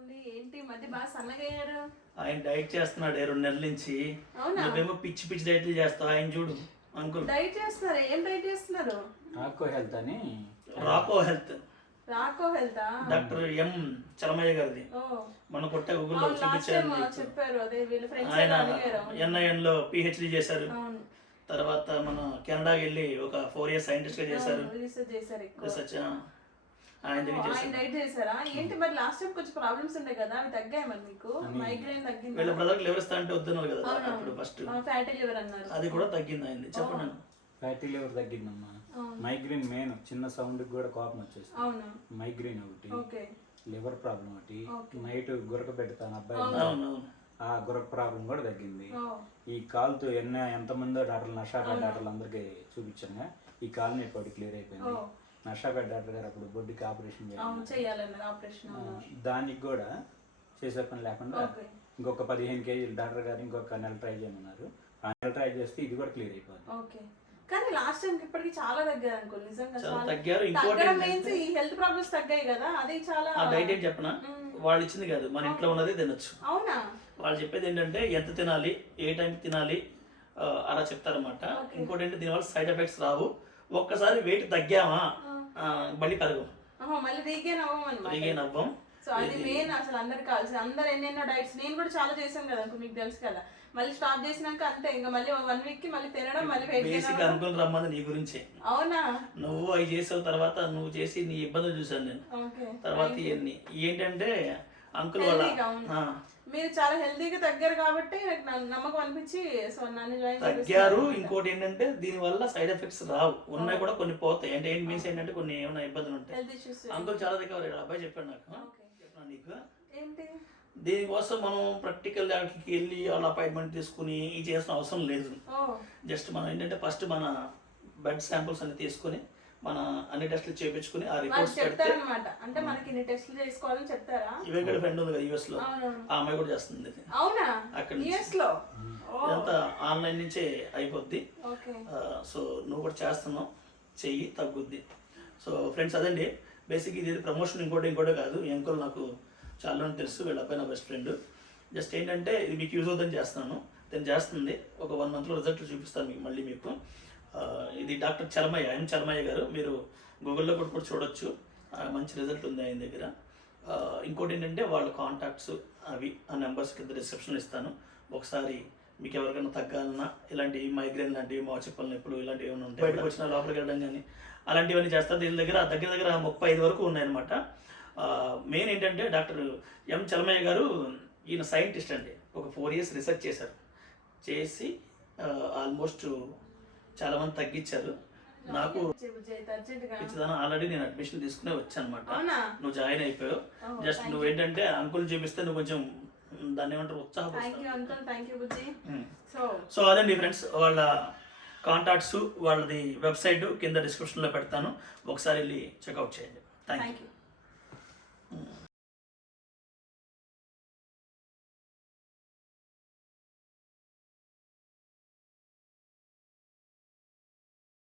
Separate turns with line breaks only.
అండి ఏంటి ఈ మధ్య బాగా సన్నగా అయ్యారు?
ఆయన డైట్ చేస్తున్నాడు రెండు నెలల నుంచి.
అవునా?
నువ్వేమో పిచ్చి పిచ్చి డైట్లు చేస్తావు ఆయన చూడు అంకుల్.
డైట్ చేస్తున్నారు ఏం డైట్ చేస్తున్నారు?
ఆకో హెల్త్ అని.
రాకో హెల్త్.
రాకో
డాక్టర్ ఎం చలమయ్య గారిది.
ఓ.
మన కొట్టే గూగుల్లో
అవును లాస్ట్ టైం
చూపించారు
చెప్పారు అదే వీళ్ళ ఫ్రెండ్స్
ఆయన
అడిగారు
ఎన్ఐఎన్లో పిహెచ్డి చేశారు.
అవును.
తర్వాత మన కెనడాకి వెళ్ళి ఒక ఫోర్ ఇయర్స్ సైంటిస్ట్గా చేశారు.
రీసెర్చ్ చేశారు ఎక్కువ.
రీసెర్చ్ ఆయన చేశారు?
డైట్ చేశారా? ఏంటి మరి లాస్ట్ టైం కొంచెం ప్రాబ్లమ్స్ ఉండే కదా అవి తగ్గాయి మరి మీకు? మైగ్రేన్ తగ్గింది?
వీళ్ళ బ్రదర్ లివర్ ఇస్తా అంటే వద్దన్నారు కదా అప్పుడు ఫస్ట్
ఫ్యాటీ లివర్ అన్నారు.
అది కూడా తగ్గింది చెప్పండి.
ఫ్యాటీ లివర్ తగ్గిందమ్మా. మైగ్రేన్ మెయిన్ చిన్న సౌండ్ కూడా కోపం వచ్చేస్తుంది.
అవును.
మైగ్రేన్ ఒకటి
ఓకే.
లివర్ ప్రాబ్లం ఒకటి నైట్ గురక పెడతాను అబ్బాయి ఆ గురక ప్రాబ్లం కూడా తగ్గింది. ఈ కాలుతో ఎన్న ఎంతమందో డాక్టర్లు నషాపేట డాక్టర్లు అందరికీ చూపించాను. ఈ కాలు ఒకటి క్లియర్ అయిపోయింది. నషాపేట డాక్టర్ గారు అప్పుడు బొడ్డుకి ఆపరేషన్ చేయాలి.
అవును చెయ్యాలన్నారు ఆపరేషన్
దానికి కూడా చేసే పని లేకుండా. ఇంకొక పదిహేను కేజీలు డాక్టర్ గారు ఇంకొక నెల ట్రై చేయమన్నారు. ఆ నెల ట్రై చేస్తే ఇది కూడా క్లియర్ అయిపోయింది
ఓకే. కానీ లాస్ట్ టైం ఇప్పటికి చాలా తగ్గారు అనుకో నిజంగా
తగ్గారు. ఇంకోటి ఏంటంటే-
ఈ హెల్త్ ప్రాబ్లమ్స్ తగ్గాయి కదా అది చాలా
ఆ డైట్ ఏం చెప్పనా? వాళ్ళు ఇచ్చింది కాదు మన ఇంట్లో ఉన్నది తినొచ్చు.
అవునా?
వాళ్ళు చెప్పేది ఏంటంటే ఎంత తినాలి ఏ టైం తినాలి అలా చెప్తారన్నమాట. ఇంకోటి ఏంటి దీనివల్ల సైడ్ ఎఫెక్ట్స్ రావు. ఒక్కసారి వెయిట్ తగ్గామా? మళ్ళీ పెరగం
మళ్ళీ రీగేన్ అవ్వం అనమాట
రీగైన్ అవ్వం.
సో అది మెయిన్ అసలు అందరికి కావాల్సి అందరు ఎన్నెన్నో డైట్స్ నేను కూడా చాలా చేశాను కదా అనుకో మీకు తెలుసు కదా. మళ్ళీ స్టాప్ చేసినాక అంతే ఇంకా మళ్ళీ వన్ వీక్కి మళ్ళీ తినడం మళ్ళీ వెయిట్
బేసిక్ అనుకుని రమ్మని నీ గురించే.
అవునా?
నువ్వు అవి చేసిన తర్వాత నువ్వు చేసి నీ ఇబ్బందులు చూసాను నేను. తర్వాత ఇవన్నీ ఏంటంటే అంకుల్ వాళ్ళ. ఆ,
మీరు చాలా హెల్తీగా తగ్గారు కాబట్టి నాకు నా- నమ్మకం అనిపించి సో నన్ను జాయిన్
తగ్గారు. ఇంకోటి ఏంటంటే దీని వల్ల సైడ్ ఎఫెక్ట్స్ రావు. ఉన్నాయి కూడా కొన్ని పోతాయి. అంటే ఏంటి మీన్స్ ఏంటంటే కొన్ని ఏమైనా ఇబ్బందులు ఉంటాయి.
హెల్త్ ఇష్యూస్
అంకుల్ చాలా దగ్గర అయ్యాడు. అబ్బాయి చెప్పాడు నాకు. చెప్పినా నీకు?
ఏంటి?
దీనికోసం మనం ప్రాక్టికల్ దానికి వెళ్ళి వాళ్ళ అపాయింట్మెంట్ తీసుకుని ఇది చేసిన అవసరం లేదు.
ఓ.
జస్ట్ మనం ఏంటంటే ఫస్ట్ మన బ్లడ్ శాంపుల్స్ అన్ని తీసుకుని మన అన్ని టెస్టులు చేయించుకుని ఆ రిపోర్ట్స్ పెడితే
చెప్తారనమాట అంటే మనకి ఇన్ని టెస్ట్లు చేసుకోవాలని చెప్తారా?
ఇవే కూడా ఫ్రెండ్ ఉంది కదా యూఎస్లో.
అవునవును.
ఆ అమ్మాయి కూడా చేస్తుంది.
అవునా?
అక్కడి నుంచి.
యుఎస్లో? ఓ.
ఇదంతా ఆన్లైన్ నుంచే అయిపోద్ది.
ఓకే.
సో నువ్వు కూడా చేస్తున్నావు. చెయ్యి తగ్గుద్ది. సో ఫ్రెండ్స్ అదండి. బేసిక్ ఇది ప్రమోషన్ ఇంకోటి ఇంకోటి కాదు. ఈ అంకుల్ నాకు చాలా తెలుసు. వీళ్ళ అబ్బాయి నా బెస్ట్ ఫ్రెండ్. జస్ట్ ఏంటంటే ఇది మీకు యూజ్ అవుతుందని చేస్తున్నాను. నేను చేస్తుంది. ఒక వన్ మంత్లో రిజల్ట్ చూపిస్తాను మీకు మళ్ళీ మీకు. ఇది డాక్టర్ చలమయ్య ఎం చలమయ్య గారు. మీరు గూగుల్లో కూడా కూడా చూడొచ్చు. మంచి రిజల్ట్ ఉంది ఆయన దగ్గర. ఇంకోటి ఏంటంటే వాళ్ళ కాంటాక్ట్స్ అవి ఆ నెంబర్స్ కింద రిసెప్షన్ ఇస్తాను. ఒకసారి మీకు ఎవరికైనా తగ్గాలన్నా ఇలాంటి మైగ్రేన్ లాంటివి మోచప్పల నొప్పులు ఇలాంటివి ఏమైనా ఉంటాయి బయటకు వచ్చిన లోపలికి వెళ్ళడం కానీ అలాంటివన్నీ చేస్తారు. దీని దగ్గర దగ్గర దగ్గర ముప్పై ఐదు వరకు ఉన్నాయన్నమాట. మెయిన్ ఏంటంటే డాక్టర్ ఎం చలమయ్య గారు ఈయన సైంటిస్ట్ అండి. ఒక ఫోర్ ఇయర్స్ రీసెర్చ్ చేశారు. చేసి ఆల్మోస్ట్ చాలా మంది తగ్గించారు. నాకు ఆల్రెడీ నేను అడ్మిషన్ తీసుకునే వచ్చాను అనమాట నువ్వు జాయిన్ అయిపోయావు. జస్ట్ నువ్వు ఏంటంటే అంకుల్ చూపిస్తే నువ్వు కొంచెం దాన్ని ఏమంటారు
బుజ్జి. సో
అదండి ఫ్రెండ్స్ వాళ్ళ కాంటాక్ట్స్ వాళ్ళది వెబ్సైట్ కింద డిస్క్రిప్షన్లో పెడతాను. ఒకసారి వెళ్ళి చెక్అవుట్ చేయండి.
Thank you